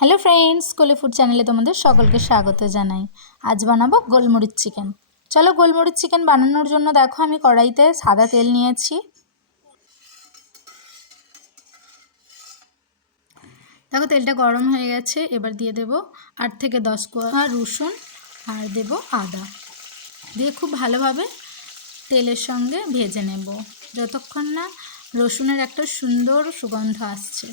Hello friends কোলে food চ্যানেলে তোমাদের সকলকে স্বাগত জানাই। আজ বানাবো গোলমরিচ চিকেন চলো গোলমরিচ চিকেন বানানোর জন্য দেখো আমি কড়াইতে সাদা তেল নিয়েছি। দেখো তেলটা গরম হয়ে গেছে, এবার দিয়ে দেব আট থেকে দশ কোয়া রসুন আর দেব আদা। দিয়ে খুব ভালোভাবে তেলের সঙ্গে ভেজে নেব। যতক্ষণ না রসুনের একটা সুন্দর সুগন্ধ আসছে।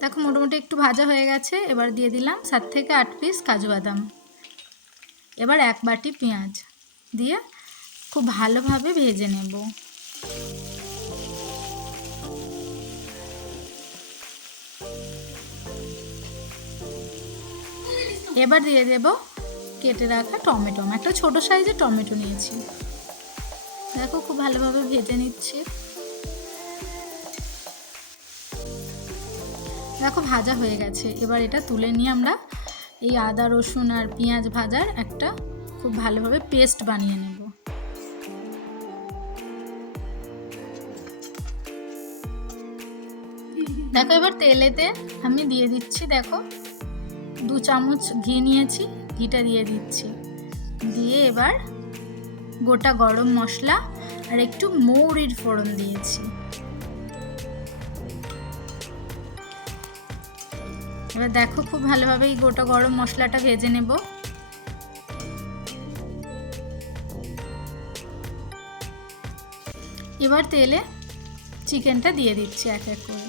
দেখো, মোটামুটি একটু ভাজা হয়ে গেছে। এবার দিয়ে দিলাম সাত থেকে আট পিস কাজু বাদাম। এবার এক বাটি পেঁয়াজ দিয়ে খুব ভালোভাবে ভেজে নেব। এবার দিয়ে দেব কেটে রাখা টমেটো। একটা ছোট সাইজের টমেটো নিয়েছি। দেখো, খুব ভালোভাবে ভেজে নিচ্ছি। দেখো, ভাজা হয়ে গেছে। এবার এটা তুলে নিয়ে আমরা এই আদা, রসুন আর পেঁয়াজ ভাজার একটা খুব ভালোভাবে পেস্ট বানিয়ে নেব। দেখো, এবার তেলেতে আমি দিয়ে দিচ্ছি, দেখো, দু চামচ ঘি নিয়েছি, ঘিটা দিয়ে দিচ্ছি। দিয়ে এবার গোটা গরম মশলা আর একটু মৌরির ফোড়ন দিয়েছি। এবার দেখো খুব ভালোভাবে এই গোটা গরম মশলাটা ভেজে নেব। এবার তেলে চিকেনটা দিয়ে দিচ্ছি এক এক করে।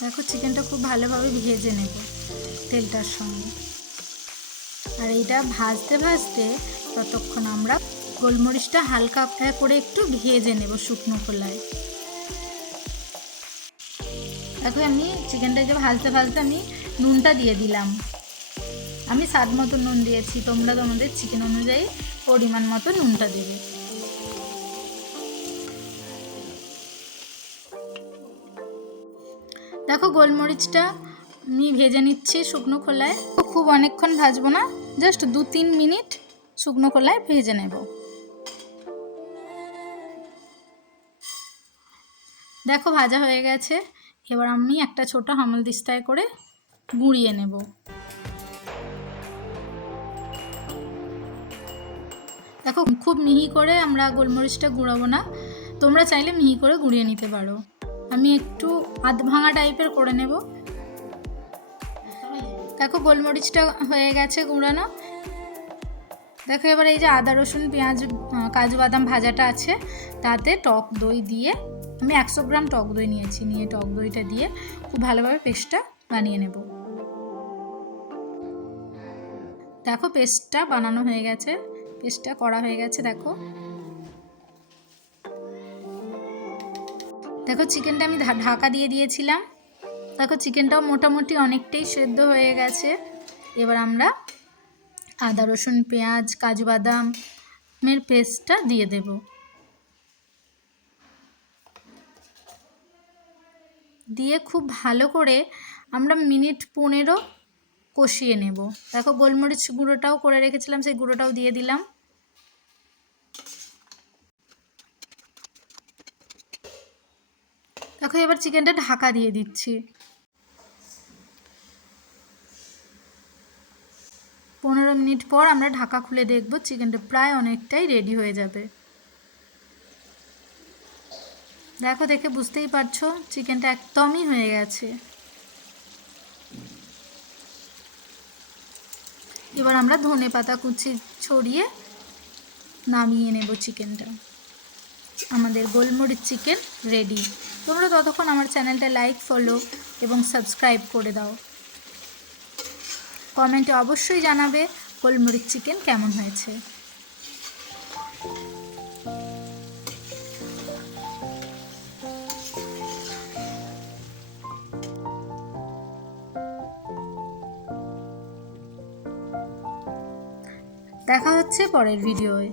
দেখো চিকেনটা খুব ভালোভাবে ভেজে নেব তেলটার সঙ্গে। আর এইটা ভাজতে ভাজতে ততক্ষণ আমরা গোলমরিচটা হালকা করে একটু ভেজে নেব শুকনো খোলায়। দেখো আমি চিকেনটাকে ভাজতে ভাজতে আমি নুনটা দিয়ে দিলাম। আমি স্বাদ মতো নুন দিয়েছি, তোমরা তোমাদের চিকেন অনুযায়ী পরিমাণ মতো নুনটা দেবে। দেখো গোলমরিচটা আমি ভেজে নিচ্ছি শুকনো খোলায়। খুব অনেকক্ষণ ভাজবো না, জাস্ট দু তিন মিনিট শুকনো খোলায় ভেজে নেব। দেখো ভাজা হয়ে গেছে। এবার আমি একটা ছোট হামল দিস্তায় করে গুঁড়িয়ে নেব। দেখো, খুব মিহি করে আমরা গোলমরিচটা গুঁড়াবো না। তোমরা চাইলে মিহি করে গুঁড়িয়ে নিতে পারো। আমি একটু আধ ভাঙা টাইপের করে নেব। দেখো, গোলমরিচটা হয়ে গেছে গুঁড়ানো। দেখো, এবার এই যে আদা, রসুন, পেঁয়াজ কাজু, বাদাম ভাজাটা আছে, তাতে টক দই দিয়ে আমি একশো গ্রাম টক দই নিয়েছি, নিয়ে টক দইটা দিয়ে খুব ভালোভাবে পেস্টটা বানিয়ে নেব। দেখো পেস্টটা বানানো হয়ে গেছে, পেস্টটা করা হয়ে গেছে, দেখো। দেখো চিকেনটা আমি ঢাকা দিয়ে দিয়েছিলাম। দেখো চিকেনটাও মোটামুটি অনেকটাই সেদ্ধ হয়ে গেছে। এবার আমরা আদা, রসুন, পেঁয়াজ, কাজু বাদামের পেস্টটা দিয়ে দেব। দিয়ে খুব ভালো করে আমরা মিনিট পনেরো কষিয়ে নেব। দেখো গোলমরিচ গুঁড়োটাও করে রেখেছিলাম, সেই গুঁড়োটাও দিয়ে দিলাম। দেখো এবার চিকেনটা ঢাকা দিয়ে দিচ্ছি। পনেরো মিনিট পর আমরা ঢাকা খুলে দেখব চিকেনটা প্রায় অনেকটাই রেডি হয়ে যাবে। দেখো, দেখে বুঝতেই পারছ, চিকেনটা একদমই হয়ে গেছে। এবার আমরা ধনে পাতা কুচি ছড়িয়ে নামিয়ে নেব চিকেনটা। আমাদের গোলমরিচ চিকেন রেডি। তোমরা ততক্ষণ আমার চ্যানেলটা লাইক, ফলো এবং সাবস্ক্রাইব করে দাও। কমেন্টে অবশ্যই জানাবে গোলমরিচ চিকেন কেমন হয়েছে। দেখা হচ্ছে পরের ভিডিওয়।